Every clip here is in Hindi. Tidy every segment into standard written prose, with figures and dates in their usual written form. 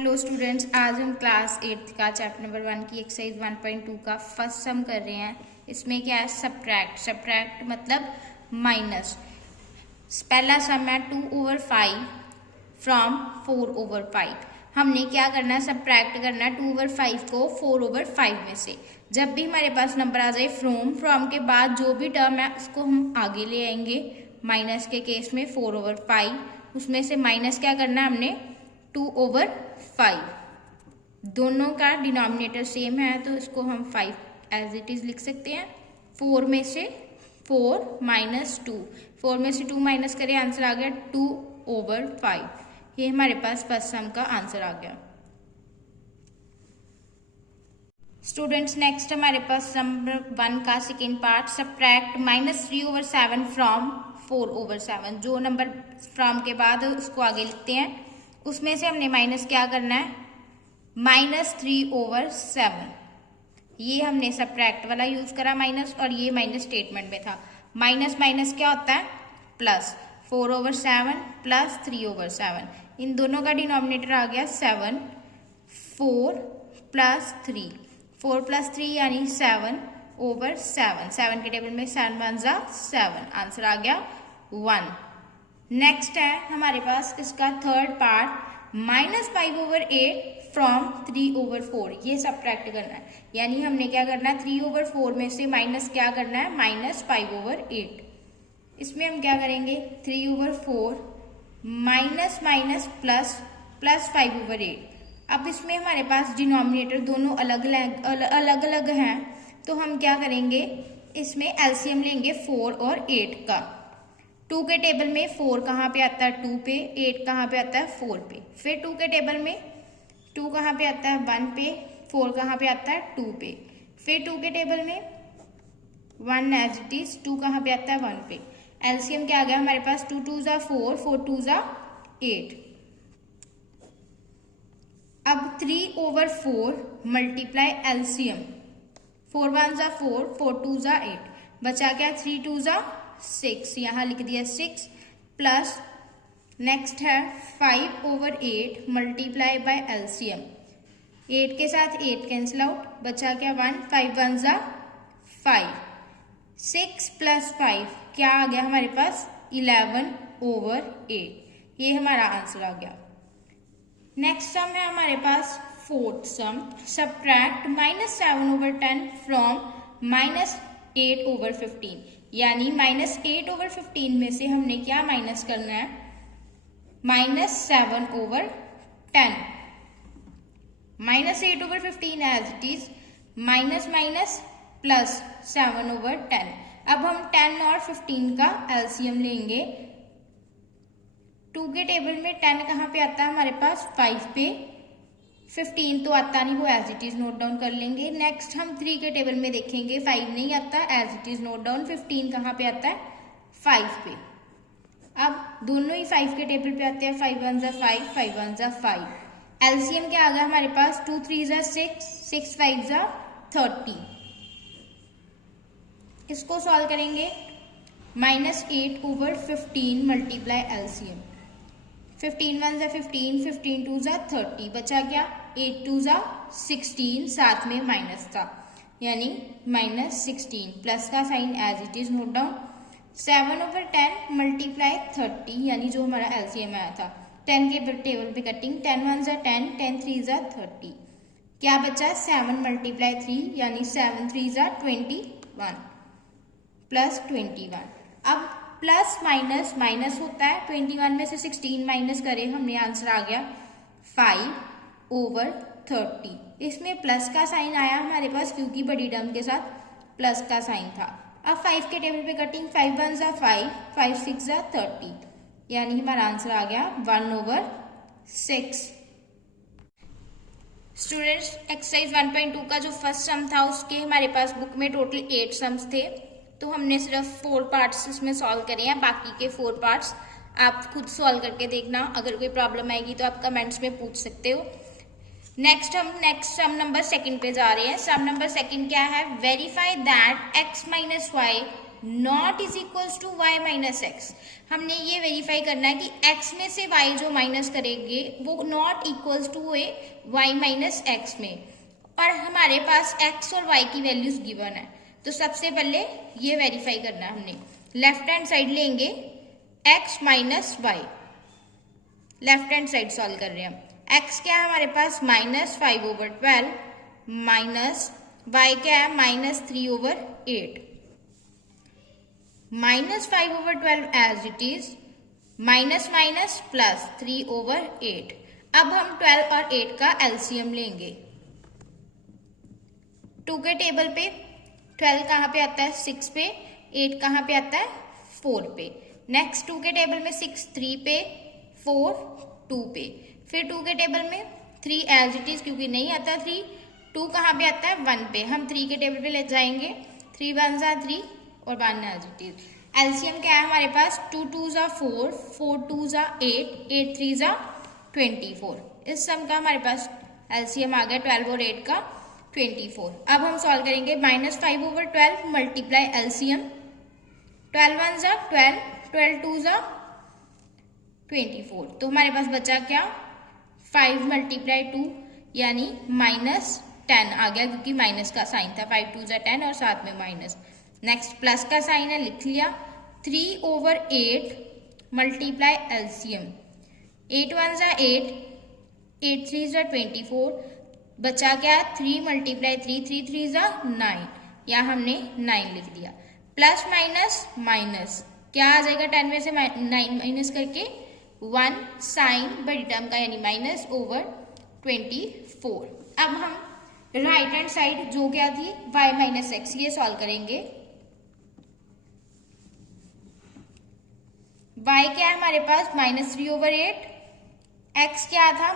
हेलो स्टूडेंट्स, आज हम क्लास 8 का चैप्टर नंबर 1 की एक्सरसाइज 1.2 का फर्स्ट सम कर रहे हैं। इसमें क्या है? सब्ट्रैक्ट मतलब माइनस। पहला सम है 2/5 फ्रॉम 4/5। हमने क्या करना है? सब्ट्रैक्ट करना है 2/5 को 4/5 में से। जब भी हमारे पास नंबर आ जाए फ्रॉम के बाद जो भी टर्म है उसको हम आगे ले आएंगे। माइनस के केस में 4/5, उसमें से माइनस क्या करना है हमने? 2/5। दोनों का डिनोमिनेटर सेम है तो इसको हम 5 एज इट इज लिख सकते हैं। 4 में से 4 - 2, 4 में से 2 माइनस करें, आंसर आ गया 2/5। ये हमारे पास फर्स्ट सम का आंसर आ गया। स्टूडेंट्स, नेक्स्ट हमारे पास सम 1 का सेकेंड पार्ट, सब्ट्रैक्ट -3/7 फ्रॉम 4/7। जो नंबर फ्रॉम के बाद उसको आगे लिखते हैं, उसमें से हमने माइनस क्या करना है? -3/7। ये हमने सब्ट्रैक्ट वाला यूज करा माइनस, और ये माइनस स्टेटमेंट में था। माइनस माइनस क्या होता है? प्लस। 4/7 प्लस 3/7, इन दोनों का डिनोमिनेटर आ गया 7। 4 + 3, 4 + 3 यानी 7/7। 7 के टेबल में 7 × 1 = 7, आंसर आ गया 1। नेक्स्ट है हमारे पास इसका थर्ड पार्ट, -5/8 फ्रॉम 3/4। ये सब्ट्रैक्ट करना है, यानी हमने क्या करना है? 3/4 में से माइनस क्या करना है? -5/8। इसमें हम क्या करेंगे? 3/4 माइनस माइनस प्लस प्लस 5/8। अब इसमें हमारे पास डिनोमिनेटर दोनों अलग अलग हैं, तो हम क्या करेंगे? इसमें एलसीएम लेंगे 4 और 8 का। 2 के टेबल में 4 कहाँ पे आता है? 2 पे। 8 कहाँ पे आता है? 4 पे। फिर 2 के टेबल में 2 कहाँ पे आता है? 1 पे। 4 कहाँ पे आता है? 2 पे। फिर 2 के टेबल में 1 एज इट इज, 2 कहाँ पे आता है? 1 पे। एलसीएम क्या आ गया हमारे पास? 2 × 2 = 4, 4 × 2 = 8। अब 3/4 मल्टीप्लाई एलसीएम, 4 × 1 = 4, 4 × 2 = 8, बचा क्या? 3 × 2 = 6, यहाँ लिख दिया 6, प्लस नेक्स्ट है 5/8 मल्टीप्लाई बाय एलसीएम। 8 के साथ 8 कैंसिल आउट, बचा क्या? 1, 5 × 1 = 5, 6 + 5 क्या आ गया हमारे पास? 11/8। ये हमारा आंसर आ गया। नेक्स्ट सम है हमारे पास फोर्थ सम, सब्ट्रैक्ट -7/10 फ्रॉम -8/15। यानी -8/15 में से हमने क्या माइनस करना है? -7/10। -8/15 as it is, minus minus plus 7/10। अब हम 10 और 15 का एलसीएम लेंगे। 2 के टेबल में 10 कहाँ पे आता है हमारे पास? 5 पे। 15 तो आता नहीं, वो as it is note down कर लेंगे। नेक्स्ट हम 3 के टेबल में देखेंगे, 5 नहीं आता, as it is note down. 15 कहाँ पे आता है? 5 पे। अब दोनों ही 5 के टेबल पे आते हैं। 5 × 1 = 5, 5 × 1 = 5। एलसीएम क्या आ गया हमारे पास? 2 × 3 = 6, 6 × 5 = 30। इसको सॉल्व करेंगे। -8/15 मल्टीप्लाई एलसीएम, 15 × 1 = 15, 15 × 2 = 30, बचा क्या? 8 × 2 = 16, साथ में माइनस था, यानी -16। प्लस का sign as it is note down. 7/10 multiply 30, यानी जो हमारा एलसीएम आया था। 10 के टेबल पे कटिंग, 10 × 1 = 10, 10 × 3 = 30। क्या बचा? 7 × 3, यानी 7 × 3 = 21 प्लस 21। अब प्लस माइनस माइनस होता है, 21 में से 16 माइनस करें हमने, आंसर आ गया 5/30। इसमें प्लस का साइन आया हमारे पास क्योंकि बड़ी टर्म के साथ प्लस का साइन था। अब 5 के टेबल पे कटिंग, 5 × 1 = 5, 5 × 6 = 30, यानी हमारा आंसर आ गया 1/6। स्टूडेंट्स, एक्सरसाइज 1.2 का जो फर्स्ट सम था उसके हमारे पास बुक में टोटल 8 सम्स थे, तो हमने सिर्फ 4 पार्ट्स इसमें सॉल्व करे हैं। बाकी के 4 पार्ट्स आप खुद सॉल्व करके देखना। अगर कोई प्रॉब्लम आएगी तो आप कमेंट्स में पूछ सकते हो। नेक्स्ट सम नंबर 2 पे जा रहे हैं। सम नंबर 2 क्या है? Verify that x - y not is equals to y minus x. हमने ये वेरीफाई करना है कि x में से y जो माइनस करेंगे वो not equals to a y minus x में, और हमारे पास x और y की वैल्यूज गिवन है। तो सबसे पहले ये वेरीफाई करना है हमने। लेफ्ट हैंड साइड लेंगे x minus y, left hand side solve कर रहे हैं। x क्या है हमारे पास -5/12 माइनस y क्या है -3/8, -5/12 as it is, minus minus plus 3/8। अब हम 12 और 8 का एलसीएम लेंगे। 2 के टेबल पे 12 कहाँ पे आता है 6 पे, 8 कहाँ पे आता है 4 पे। नेक्स्ट 2 के टेबल में 6 3 पे, 4 2 पे। फिर 2 के टेबल में 3 एज इट इज क्योंकि नहीं आता 3, 2 कहाँ पे आता है 1 पे। हम 3 के टेबल पे ले जाएंगे, 3 1 जा 3 और 1 एज इट इज। एलसीएम क्या है हमारे पास 2 2 जा 4, 4 2 जा 8, 8 3 जा 24। इस सम का हमारे पास एलसीएम आ गया 12 और 8 का 24। अब हम सॉल्व करेंगे -5/12 मल्टीप्लाई एलसीएम, 12 1 जा 12, 12 2 जा 24। तो हमारे पास बचा क्या 5 × 2 यानी -10 आ गया क्योंकि माइनस का साइन था। 5 2 जा 10 और साथ में माइनस। नेक्स्ट प्लस का साइन है, लिख लिया। 3/8 मल्टीप्लाई एलसीएम, 8 1 जा 8, 8 3 जा 24। बचा क्या 3 × 3, 3 3 जा 9, या हमने 9 लिख दिया। प्लस माइनस माइनस क्या आ जाएगा 10 में से 9 माइनस करके 1 साइन बड़ी टर्म का यानी -/24। अब हम राइट हैंड साइड जो क्या थी y माइनस एक्स ये सॉल्व करेंगे। y क्या है हमारे पास -3/8, x क्या था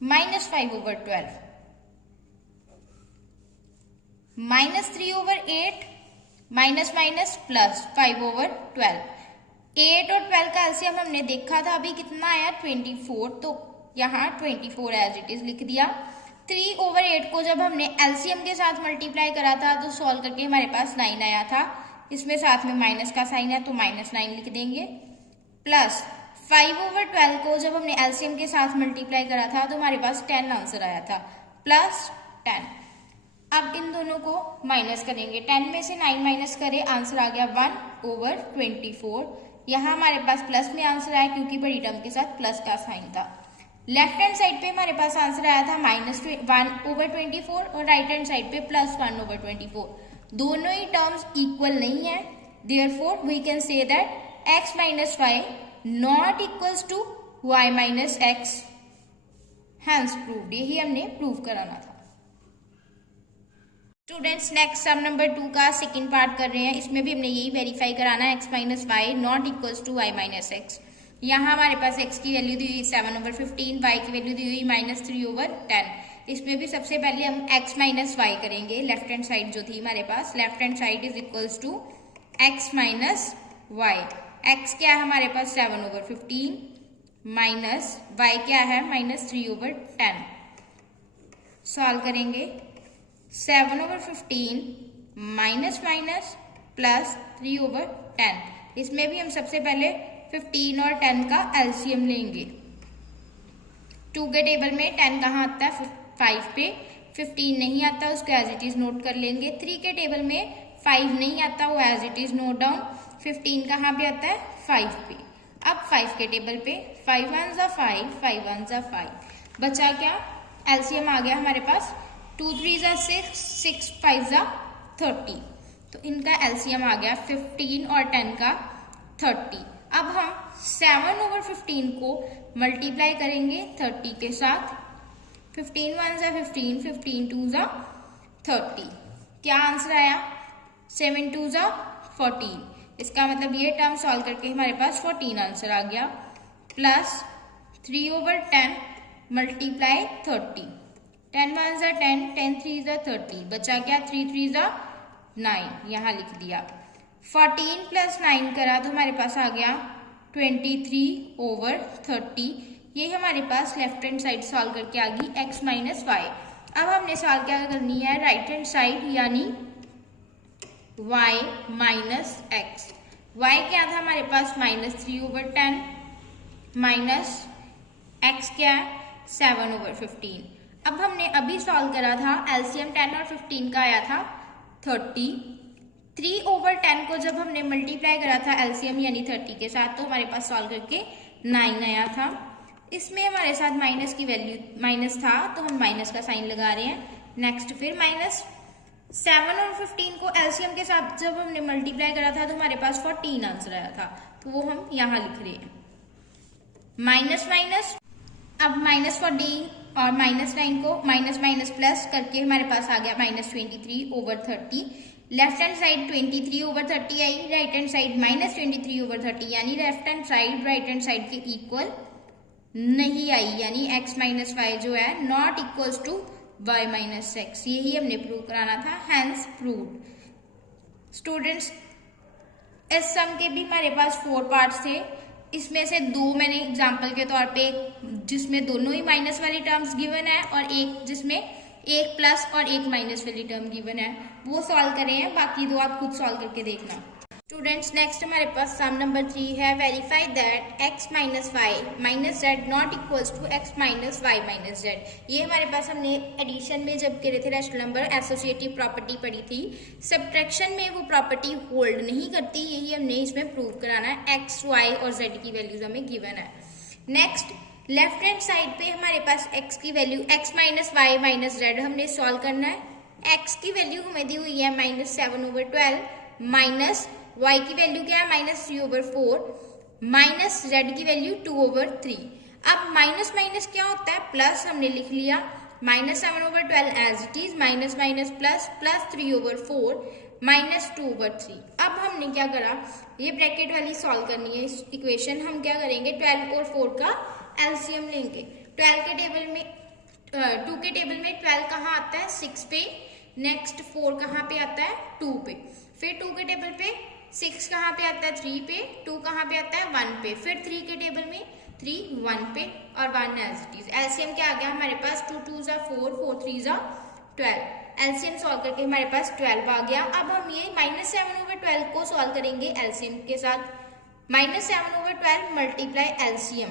-5/12, -3/8 माइनस माइनस प्लस 5/12। 8 और 12 का एलसीएम हमने देखा था अभी कितना आया 24, तो यहाँ 24 एज इट इज लिख दिया। 3/8 को जब हमने एलसीएम के साथ मल्टीप्लाई करा था तो सॉल्व करके हमारे पास 9 आया था। इसमें साथ में माइनस का साइन है तो -9 लिख देंगे। प्लस 5/12 को जब हमने एलसीएम के साथ मल्टीप्लाई करा था तो हमारे पास 10 आंसर आया था, प्लस 10। अब इन दोनों को माइनस करेंगे, 10 में से 9 माइनस करें, आंसर आ गया 1/24। यहाँ हमारे पास प्लस में आंसर आया क्योंकि बड़ी टर्म के साथ प्लस का साइन था। लेफ्ट हैंड साइड पे हमारे पास आंसर आया था -1/24 और राइट हैंड साइड पे +1/24। दोनों ही टर्म्स इक्वल नहीं है, therefore we can say that x minus y not equals to y minus x, hence proved. यही हमने प्रूव कराना था। स्टूडेंट्स नेक्स्ट सम नंबर 2 का सेकंड पार्ट कर रहे हैं। इसमें भी हमने यही वेरीफाई कराना है x minus y not equals to y minus x. यहाँ हमारे पास x की वैल्यू दी हुई 7/15, y की वैल्यू दी हुई -3/10। इसमें भी सबसे पहले हम x माइनस वाई करेंगे। लेफ्ट हैंड साइड जो थी हमारे पास, left hand side is equals to x minus y. x क्या है हमारे पास 7/15 माइनस y क्या है -3/10। सॉल्व करेंगे 7/15 माइनस माइनस प्लस 3/10। इसमें भी हम सबसे पहले 15 और 10 का एलसीएम लेंगे। 2 के टेबल में 10 कहाँ आता है 5 पे, 15 नहीं आता उसको एज इट इज नोट कर लेंगे। 3 के टेबल में 5 नहीं आता वो as it is note down. 15 कहाँ पे आता है 5 पे। अब 5 के टेबल पे 5 1 जा 5, 5 1 जा 5। बचा क्या एलसीएम आ गया हमारे पास 2 3 जा 6, 6 5 जा 30। तो इनका एलसीएम आ गया 15 और 10 का 30। अब हम 7/15 को मल्टीप्लाई करेंगे 30 के साथ। 15 1 जा 15, 15 2 जा 30। क्या आंसर आया 7 2 जा 14। इसका मतलब ये टर्म सॉल्व करके हमारे पास 14 आंसर आ गया। प्लस 3/10 मल्टीप्लाई 30, 10 1 जा 10, 10 3 जा 30। बचा क्या 3 3 जा 9, यहाँ लिख दिया। 14 प्लस 9 करा तो हमारे पास आ गया 23/30। ये हमारे पास लेफ्ट हैंड साइड सॉल्व करके आ गई x माइनस वाई। अब हमने सॉल्व क्या करनी है राइट हैंड साइड, यानी y माइनस एक्स। y क्या था हमारे पास -3/10 माइनस x क्या है 7/15। अब हमने अभी सॉल्व करा था, एलसीएम 10 और 15 का आया था 30। 3/10 को जब हमने मल्टीप्लाई करा था एलसीएम यानी 30 के साथ, तो हमारे पास सॉल्व करके 9 आया था। इसमें हमारे साथ माइनस की वैल्यू माइनस था, तो हम माइनस का साइन लगा रहे हैं। नेक्स्ट फिर -7 और 15 को एलसीएम के साथ जब हमने मल्टीप्लाई करा था, तो हमारे पास 14 आंसर आया था, तो वो हम यहाँ लिख रहे हैं। माइनस माइनस, अब -14 और -9 को माइनस माइनस प्लस करके हमारे पास आ गया -23/30। लेफ्ट हैंड साइड 23/30 आई, राइट हैंड साइड -23/30, यानी left hand side right hand side के इक्वल नहीं आई, यानी x माइनस वाई जो है not equals to y minus x. यही हमने प्रूव कराना था, हैंस प्रूव्ड। स्टूडेंट्स, इस सम के भी हमारे पास 4 पार्ट्स थे। इसमें से 2 मैंने एग्जांपल के तौर पे, जिसमें दोनों ही माइनस वाली टर्म्स गिवन है, और एक जिसमें एक प्लस और एक माइनस वाली टर्म गिवन है, वो सॉल्व करे हैं। बाकी 2 आप खुद सॉल्व करके देखना। स्टूडेंट्स, नेक्स्ट हमारे पास सम नंबर 3 है। Verify that x minus y minus z not equals to x minus y minus z. ये हमारे पास हमने एडिशन में जब करे थे रैशनल नंबर एसोसिएटिव प्रॉपर्टी पढ़ी थी। सब्ट्रैक्शन में वो प्रॉपर्टी होल्ड नहीं करती, यही हमने इसमें प्रूव कराना है। x, y और z की वैल्यूज हमें गिवन है। नेक्स्ट, लेफ्ट हैंड साइड पे हमारे पास x की value x minus y minus z हमने सॉल्व करना है। x की वैल्यू हमें दी हुई है -7/12 माइनस y की वैल्यू क्या है -3/4 माइनस z की वैल्यू 2/3। अब माइनस माइनस क्या होता है, प्लस हमने लिख लिया, -7/12 as it is, minus minus plus, plus 3/4 minus 2/3। अब हमने क्या करा, ये ब्रैकेट वाली सॉल्व करनी है इस इक्वेशन। हम क्या करेंगे, 12 और 4 का एलसीएम लेंगे। 12 के टेबल में 2 के टेबल में 12 कहाँ आता है 6 पे, नेक्स्ट 4 कहाँ पे आता है 2 पे, फिर 2 के टेबल पे 6 कहाँ पे आता है 3 पे, 2 कहाँ पे आता है 1 पे, फिर 3 के टेबल में 3 1 पे और 1 एज इट इज। एलसीएम क्या आ गया हमारे पास 2 2 जा 4, 4 3 जा 12। एलसीएम सॉल्व करके हमारे पास 12 आ गया। अब हम ये -7/12 को सॉल्व करेंगे एलसीएम के साथ। -7/12 मल्टीप्लाई एलसीएम,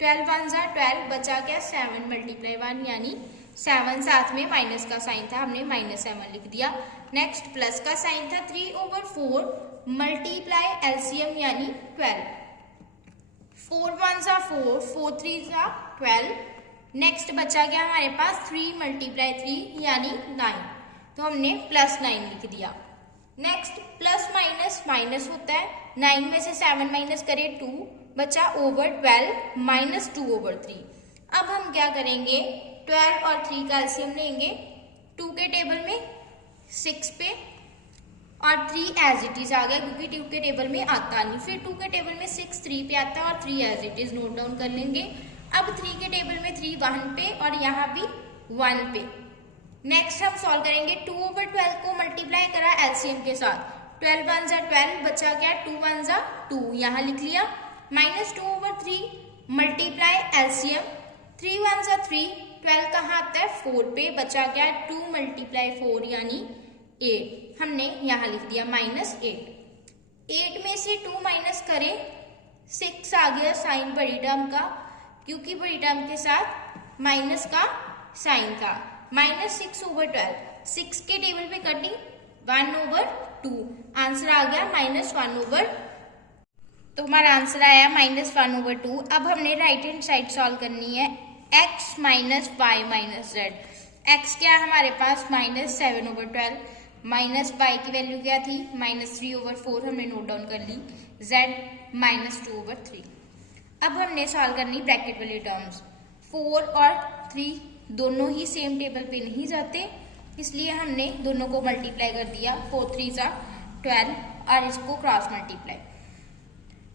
12 1 जा 12, बचा क्या 7 मल्टीप्लाई 1, यानी 7, साथ में माइनस का साइन था, हमने -7 लिख दिया। नेक्स्ट प्लस का साइन था 3/4 मल्टीप्लाई एलसीएम यानी 12, 4 1 जा 4, 4 3 जा 12। नेक्स्ट बचा गया हमारे पास 3 मल्टीप्लाई 3 यानी 9, तो हमने +9 लिख दिया। नेक्स्ट प्लस माइनस माइनस होता है, 9 में से 7 माइनस करें 2, बचा /12 -2/3। अब हम क्या करेंगे, 12 और 3 का एलसीएम लेंगे। 2 के टेबल में 6 पे और 3 एज इट इज आ गया, क्योंकि 2 के टेबल में आता नहीं। फिर 2 के टेबल में 6 3 पे आता है और 3 as it is note down कर लेंगे। अब 3 के टेबल में 3 1 पे और यहाँ भी 1 पे। नेक्स्ट हम सॉल्व करेंगे, 2/12 को मल्टीप्लाई करा एलसीएम के साथ, 12 1 जा 12, बचा क्या 2 1 जा 2, यहाँ लिख लिया। -2/3 मल्टीप्लाई एलसीएम, 3 1 जा 3, 12 कहाँ आता है 4 पे, बचा क्या 2 मल्टीप्लाई 4 यानी 8, हमने यहाँ लिख दिया -8। 8 में से 2 माइनस करें 6 आ गया साइन बड़ी टर्म का, क्योंकि बड़ी टर्म के साथ माइनस का साइन था। -6/12, 6 के टेबल पे कटिंग 1/2, आंसर आ गया -1/2। तो हमारा आंसर आया -1/2। अब हमने राइट हैंड साइड सॉल्व करनी है, x minus y minus z. x क्या है हमारे पास -7/12, माइनस y की वैल्यू क्या थी -3/4, हमने नोट डाउन कर ली, z -2/3। अब हमने सॉल्व करनी ब्रैकेट वाली टर्म्स। 4 और 3 दोनों ही सेम टेबल पे नहीं जाते, इसलिए हमने दोनों को मल्टीप्लाई कर दिया। 4 3 जा 12 और इसको क्रॉस मल्टीप्लाई,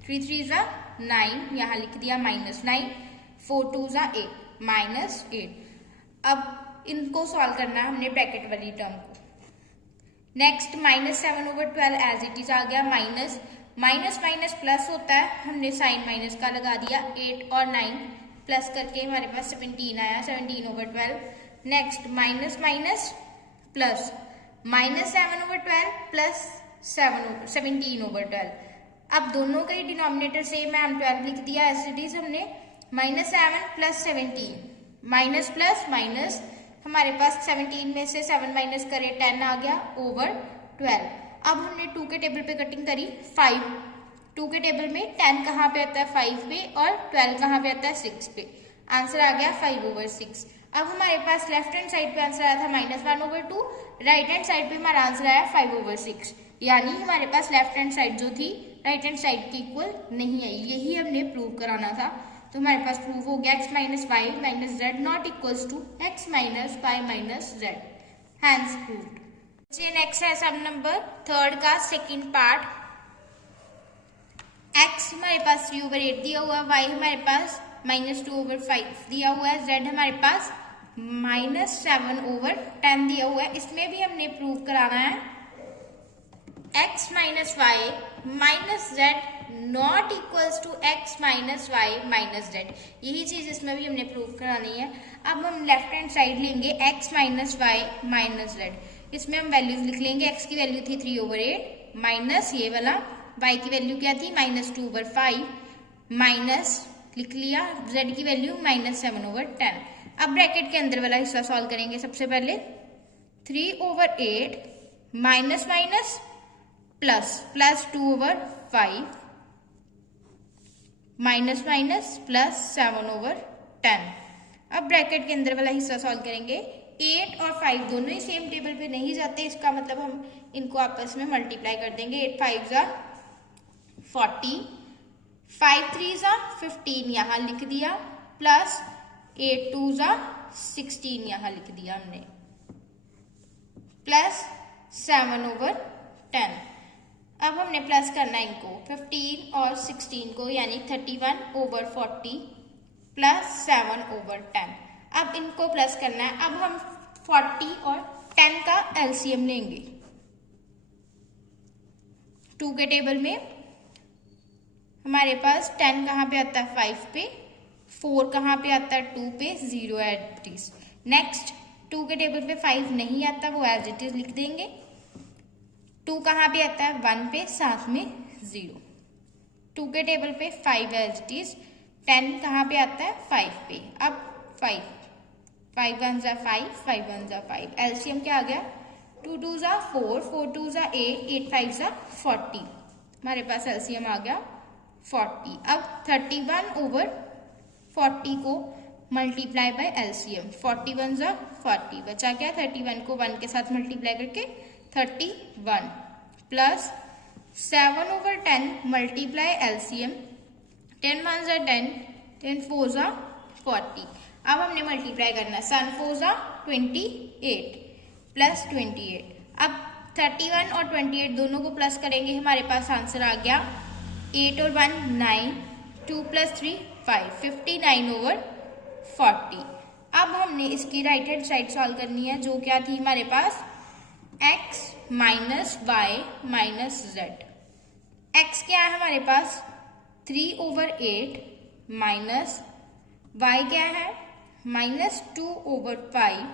3 3 जा 9, यहाँ लिख दिया -9, 4 2 जा 8 -8। अब इनको सॉल्व करना है हमने ब्रैकेट वाली टर्म को। नेक्स्ट -7/12 एज इट इज आ गया, माइनस माइनस प्लस होता है, हमने साइन माइनस का लगा दिया। 8 और 9 प्लस करके हमारे पास 17 आया, 17/12। Next minus minus plus, -7/12 plus 17/12। अब दोनों का ही डिनोमिनेटर सेम है, हम 12 लिख दिया एज इट इज हमने। -7 + 17, माइनस प्लस माइनस, हमारे पास 17 में से 7 माइनस करे 10 आ गया ओवर 12। अब हमने 2 के टेबल पे कटिंग करी 5। 2 के टेबल में 10 कहाँ पे आता है 5 पे और 12 कहाँ पे आता है 6 पे। आंसर आ गया 5/6। अब हमारे पास लेफ्ट हैंड साइड पे आंसर आया था -1/2, राइट हैंड साइड पे हमारा आंसर आया 5/6। यानी हमारे पास लेफ्ट हैंड साइड जो थी राइट हैंड साइड के इक्वल नहीं आई, यही हमने प्रूव कराना था। तो हमारे पास प्रूव हो गया x - y - z not equals to x - y - z, hence proved. चलिए नेक्स्ट है सम नंबर 3 का सेकंड पार्ट। x हमारे पास 3/8 दिया हुआ है, y हमारे पास -2/5 दिया हुआ है, z हमारे पास -7/10 दिया हुआ है। इसमें भी हमने प्रूव कराना है x - y - z not equals to x - y - z। यही चीज इसमें भी हमने प्रूव करानी है। अब हम लेफ्ट हैंड साइड लेंगे x - y - z। इसमें हम वैल्यूज लिख लेंगे। x की वैल्यू थी 3/8 माइनस ये वाला, y की वैल्यू क्या थी -2/5 माइनस लिख लिया, z की वैल्यू -7/10। अब ब्रैकेट के अंदर वाला हिस्सा सॉल्व करेंगे। सबसे पहले 3/8 minus minus plus 2/5 minus minus plus 7/10। अब ब्रैकेट के अंदर वाला हिस्सा सॉल्व करेंगे। 8 और 5 दोनों ही सेम टेबल पे नहीं जाते, इसका मतलब हम इनको आपस में मल्टीप्लाई कर देंगे। 8 × 5 = 40, 5 × 3 = 15 यहाँ लिख दिया, प्लस 8 × 2 = 16 यहाँ लिख दिया हमने, प्लस 7/10। अब हमने प्लस करना है इनको 15 और 16 को, यानी 31/40 प्लस 7/10। अब इनको प्लस करना है। अब हम 40 और 10 का एलसीएम लेंगे। 2 के टेबल में हमारे पास 10 कहाँ पे आता है 5 पे, 4 कहाँ पे आता है 2 पे, 0 एट इज। नेक्स्ट 2 के टेबल पे 5 नहीं आता, वो एज इट इज लिख देंगे। 2 कहाँ पे आता है 1 पे, साथ में 0। 2 के टेबल पे 5 एज इट इज। 10 कहाँ पे आता है 5 पे। अब 5 1 = 5, 5 1 = 5। एलसीएम क्या आ गया 2 2 = 4, 4 2 = 8, 8 5 = 40। हमारे पास एलसीएम आ गया 40। अब 31/40 को मल्टीप्लाई बाय एलसीएम, 41 = 40, बचा क्या 31 को 1 के साथ मल्टीप्लाई करके 31 प्लस 7/10 मल्टीप्लाई एलसीएम, 10 1 = 10, 10 4 = 40। अब हमने मल्टीप्लाई करना है, 7 4 = 28 प्लस 28। अब 31 और 28 दोनों को प्लस करेंगे, हमारे पास आंसर आ गया 8 और 1 9, 2 + 3 5, 59/40। अब हमने इसकी राइट हैंड साइड सॉल्व करनी है, जो क्या थी हमारे पास x - y - z। x क्या है हमारे पास 3/8 माइनस y क्या है -2/5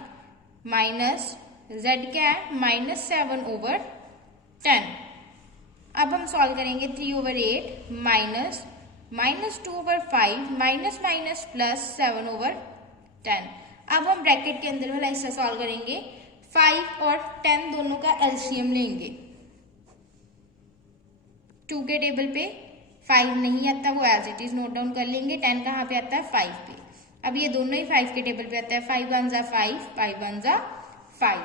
माइनस z क्या है -7/10। अब हम सॉल्व करेंगे 3/8 माइनस -2/5 माइनस माइनस प्लस 7/10। अब हम ब्रैकेट के अंदर वाला हिस्सा सॉल्व करेंगे। 5 और 10 दोनों का एलसीएम लेंगे। 2 के टेबल पे 5 नहीं आता, वो as it is note down कर लेंगे। 10 कहाँ पे आता है 5 पे। अब ये दोनों ही 5 के टेबल पे आता है। 5 1 = 5, 5 1 = 5।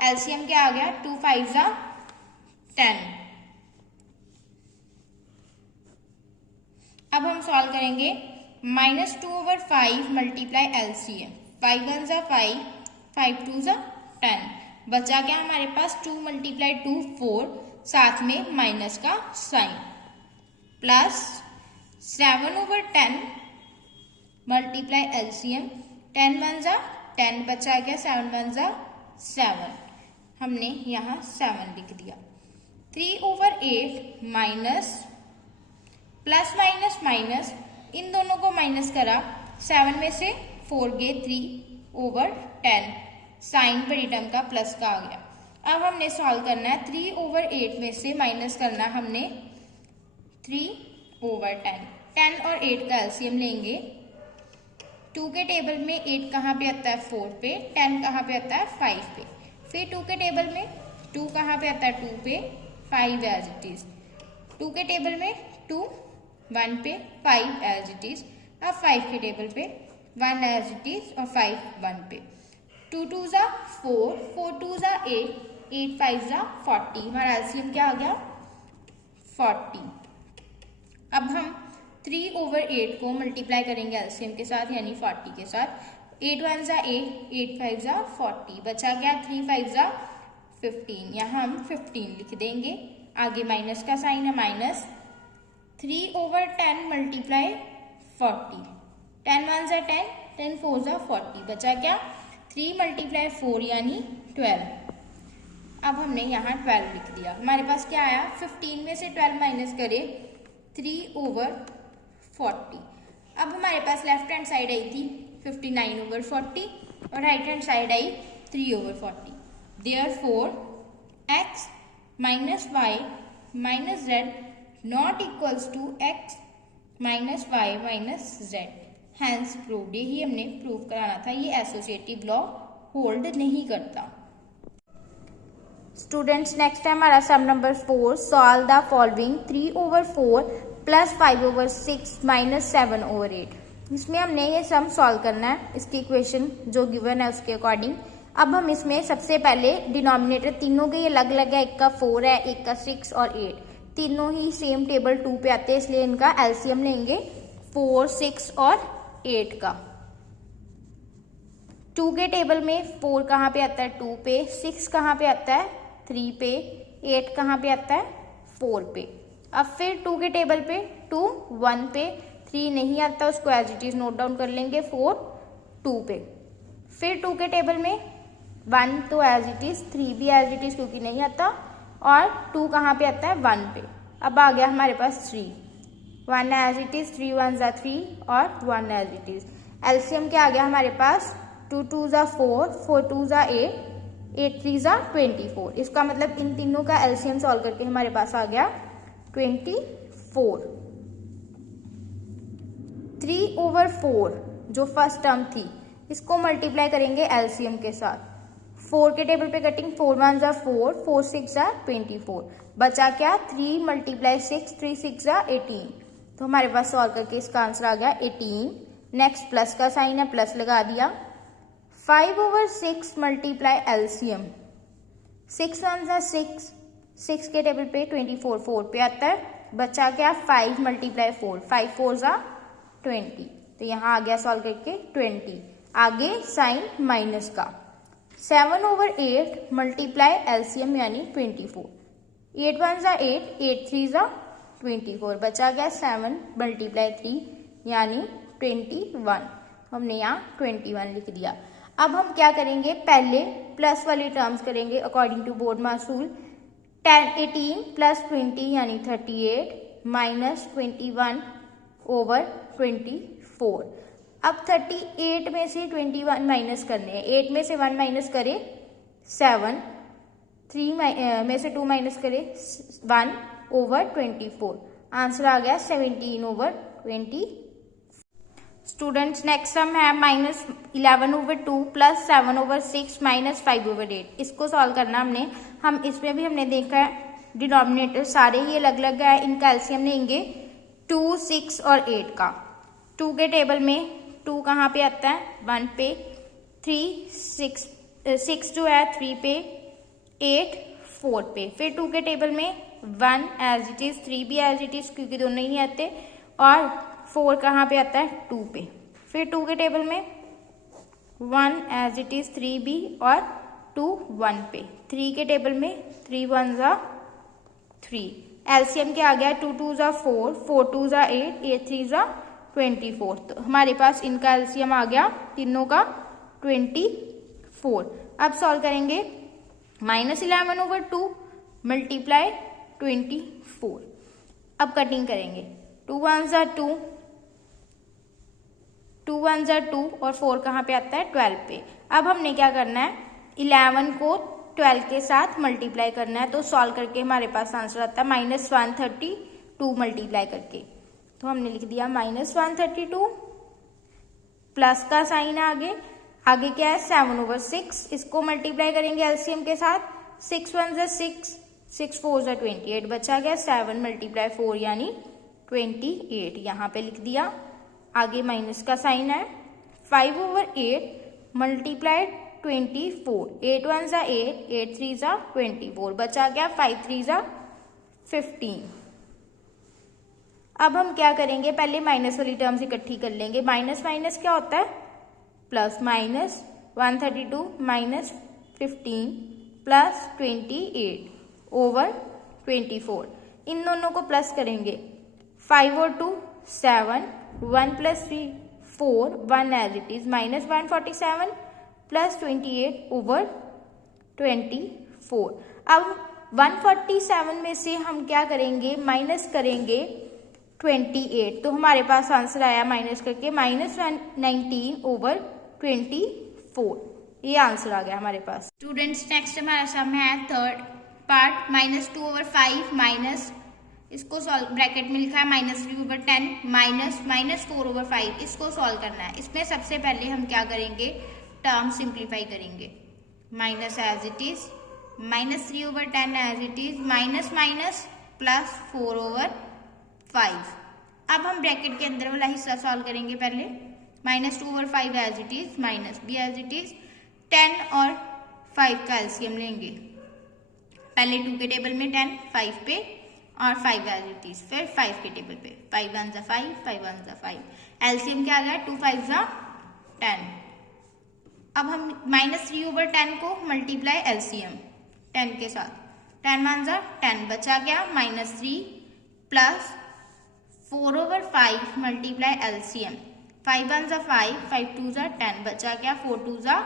एलसीएम क्या आ गया 2 5 = 10। अब हम सॉल्व करेंगे -2/5 मल्टीप्लाई एलसीएम, 5 1 = 5, 5 2 = 10। बचा क्या हमारे पास 2 × 2 4, साथ में माइनस का साइन, प्लस 7/10 मल्टीप्लाई एलसीएम, 10 1 = 10 बचा गया, 7 1 = 7। हमने यहाँ 7 लिख दिया। 3/8 माइनस प्लस माइनस माइनस, इन दोनों को माइनस करा, 7 में से 4 गए 3/10, साइन बड़ी टर्म का प्लस का आ गया। अब हमने सॉल्व करना है 3/8 में से माइनस करना हमने 3/10। 10 और 8 का एलसीएम लेंगे। 2 के टेबल में 8 कहाँ पे आता है 4 पे, 10 कहाँ पे आता है 5 पे। फिर 2 के टेबल में 2 कहाँ पे आता है 2 पे, 5 एज इट इज। 2 के टेबल में 2 1 पे, 5 एज इट इज। अब 5 के टेबल पे 1 एज इट इज और 5 1 पे। 2 2 ज़ा 4, 4 2 ज़ा 8, 8 5 ज़ा 40। हमारा एलसीएम क्या आ गया 40। अब हम 3/8 को मल्टीप्लाई करेंगे एलसीएम के साथ यानी 40 के साथ। 8 1 ज़ा 8, 8 5 ज़ा 40, बचा क्या 3 5 ज़ा 15। यहाँ हम 15 लिख देंगे। आगे माइनस का साइन है, माइनस 3/10 मल्टीप्लाई 40। 10 1 ज़ा 10, 10 4 ज़ा 40, बचा क्या 3 मल्टीप्लाई 4 यानी 12। अब हमने यहाँ 12 लिख दिया। हमारे पास क्या आया 15 में से 12 माइनस करें 3/40। अब हमारे पास लेफ्ट हैंड साइड आई थी 59/40 और right hand side I 3/40। Therefore x minus y minus z not equals to x minus y minus z. Hence proved। यही हमने प्रूव कराना था, ये एसोसिएटिव लॉ होल्ड नहीं करता। स्टूडेंट्स नेक्स्ट है हमारा sum number 4। Solve the following 3/4 plus 5/6 minus 7/8। इसमें हमने ये सम सॉल्व करना है, इसकी इक्वेशन जो गिवन है उसके अकॉर्डिंग। अब हम इसमें सबसे पहले डिनोमिनेटर तीनों के अलग अलग है, एक का 4 है, एक का 6 और 8, तीनों ही सेम टेबल 2 पे आते हैं, इसलिए इनका एलसीएम लेंगे 4 6 और 8 का। 2 के टेबल में 4 कहाँ पे आता है 2 पे, 6 कहाँ पे आता है 3 पे, 8 कहाँ पे आता है 4 पे। अब फिर 2 के टेबल पे 2 1 पे, 3 नहीं आता, उसको as it is note down कर लेंगे 4 2 पे। फिर 2 के टेबल में 1 तो एज इट इज, 3 भी एज इट इज क्योंकि नहीं आता, और 2 कहाँ पे आता है 1 पे। अब आ गया हमारे पास 3, 1 एज इट इज, 3 1 ज़ा 3 और 1 एज इट इज। एलसीएम क्या आ गया हमारे पास 2 2 ज़ा 4, 4 2 ज़ा 8, 8 3 ज़ा 24। इसका मतलब इन तीनों का एलसीएम सॉल्व करके हमारे पास आ गया 24। 3/4 जो फर्स्ट टर्म थी इसको मल्टीप्लाई करेंगे एलसीएम के साथ। 4 के टेबल पे कटिंग 4 1 ज़ा 4, 4 6 ज़ा 24, बचा क्या 3 मल्टीप्लाई 6, 3 6 ज़ा 18। तो हमारे पास सॉल्व करके इसका आंसर आ गया 18। नेक्स्ट प्लस का साइन है, प्लस लगा दिया। 5/6 मल्टीप्लाई एलसीएम, 6 1 ज़ा 6, 6 के टेबल पे 24 4 पे आता है, बचा क्या 5 मल्टीप्लाई 4, 5 4 ज़ा 20। तो यहाँ आ गया सॉल्व करके 20। आगे साइन माइनस का। 7/8 मल्टीप्लाई एलसीएम यानी 24, 8 1 ज़ा 8, 8 3 ज़ा 24, बचा गया 7 मल्टीप्लाई 3 यानी 21। हमने यहाँ 21 लिख दिया। अब हम क्या करेंगे, पहले प्लस वाली टर्म्स करेंगे according to BODMAS rule. 18 plus 20 यानी 38 माइनस 21/24। अब 38 में से 21 माइनस करने हैं। 8 में से 1 माइनस करें 7, 3 में से 2 माइनस करें 1/24। आंसर आ गया 17/20। स्टूडेंट्स नेक्स्ट सम है -11/2 प्लस 7/6 माइनस 5/8। इसको सॉल्व करना हमने। हम इसमें भी हमने देखा है डिनोमिनेटर सारे ही अलग अलग है, इनका एलसीएम लेंगे 2 6 और 8 का। 2 के टेबल में 2 कहाँ पे आता है 1 पे, 3 6 जो है 3 पे, 8 4 पे। फिर 2 के टेबल में 1 एज इट इज, 3 भी एज इट इज क्योंकि दोनों ही आते, और 4 कहाँ पे आता है 2 पे। फिर 2 के टेबल में 1 एज इट इज, 3 भी और 2 1 पे। 3 के टेबल में 3 1 ज़ा 3। एलसीएम क्या आ गया 2 2 ज़ा 4, 4 2 ज़ा 8, 8 3 ज़ा 24। तो हमारे पास इनका एलसीएम आ गया तीनों का 24। अब सॉल्व करेंगे -11/2 मल्टीप्लाई 24। अब कटिंग करेंगे 2 1 ज़ा 2, 2 1 ज़ा 2 और 4 कहाँ पे आता है 12 पे। अब हमने क्या करना है 11 को 12 के साथ मल्टीप्लाई करना है, तो सॉल्व करके हमारे पास आंसर आता है -132 मल्टीप्लाई करके। तो हमने लिख दिया -132, प्लस का साइन आगे क्या है 7/6, इसको मल्टीप्लाई करेंगे एलसीएम के साथ, 6 1 ज़ा 6, 6 4 ज़ा 28, बचा गया 7 × 4 यानी 28, यहाँ पे लिख दिया। आगे माइनस का साइन है, 5/8 मल्टीप्लाइड 24, 8 1 ज़ा 8, 8 3 ज़ा 24, बचा गया 5 3 ज़ा 15। अब हम क्या करेंगे, पहले माइनस वाली टर्म्स इकट्ठी कर लेंगे। माइनस माइनस क्या होता है plus, minus 132 minus 15 plus 28 over 24, इन दोनों को प्लस करेंगे, 5 और 2 7, 1 + 3 4, 1 as it is, minus 147 plus 28 over 24। अब 147 में से हम क्या करेंगे, माइनस करेंगे 28, तो हमारे पास आंसर आया माइनस करके -19 ओवर 24, ये आंसर आ गया हमारे पास। स्टूडेंट्स नेक्स्ट हमारा सम है थर्ड पार्ट, -2/5 माइनस, इसको सॉल्व, ब्रैकेट में लिखा है -3/10 माइनस -4/5, इसको सॉल्व करना है। इसमें सबसे पहले हम क्या करेंगे, टर्म सिंप्लीफाई करेंगे, minus as it is, -3/10 as it is, minus minus plus 4/5। अब हम ब्रैकेट के अंदर वाला हिस्सा सॉल्व करेंगे पहले, -2/5 एज इट इज, माइनस भी एज इट इज, 10 और 5 का एलसीएम लेंगे, पहले 2 के टेबल में 10, 5 पे और 5 एज इट इज, फिर 5 के टेबल पे, 5 1 ज़ा 5, 5 1 ज़ा 5, एलसीएम क्या आ गया 2 5 ज़ा 10। अब हम -3/10 को मल्टीप्लाई एलसीएम 10 के साथ, 10 1 ज़ा 10, बचा गया -3 प्लस 4/5 मल्टीप्लाई एलसीएम, 5 1 ज़ा 5, 5 2 ज़ा 10, बचा गया 4 2 ज़ा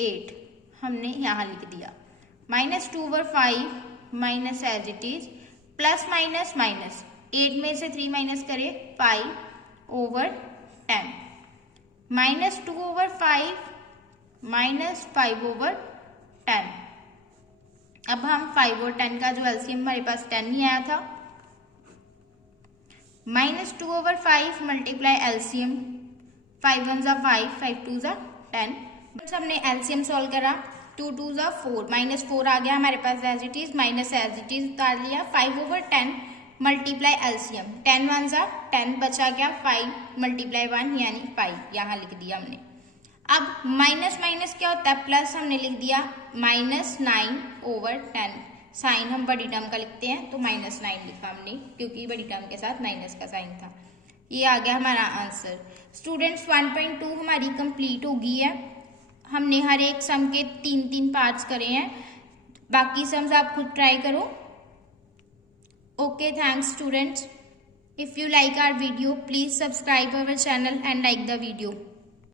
8, हमने यहाँ लिख दिया, -2/5 minus as it is, plus minus minus, 8 में से 3 माइनस करे 5/10, -2/5 माइनस 5/10। अब हम 5 और 10 का जो एलसीएम हमारे पास 10 ही आया था, -2/5 मल्टीप्लाई एलसीएम, 5 1 ज़ा 5, 5 2 ज़ा 10, हमने एलसीएम सॉल्व करा, 2 2 ज़ा 4, -4 आ गया हमारे पास as it is, minus as it is उतार लिया, 5/10 मल्टीप्लाई एलसीएम, 10 1 ज़ा 10, बचा गया 5 मल्टीप्लाई 1 यानी 5, यहाँ लिख दिया हमने। अब माइनस माइनस क्या होता है प्लस, हमने लिख दिया -9/10, साइन हम बड़ी टर्म का लिखते हैं तो -9 लिखा हमने, क्योंकि बड़ी टर्म के साथ माइनस का साइन था। ये आ गया हमारा आंसर। स्टूडेंट्स 1.2 हमारी कंप्लीट हो गई है, हमने हर एक सम के 3 पार्ट्स करे हैं, बाकी सम्स आप खुद ट्राई करो। Okay, thanks students. If you like our video, please subscribe our channel and like the video.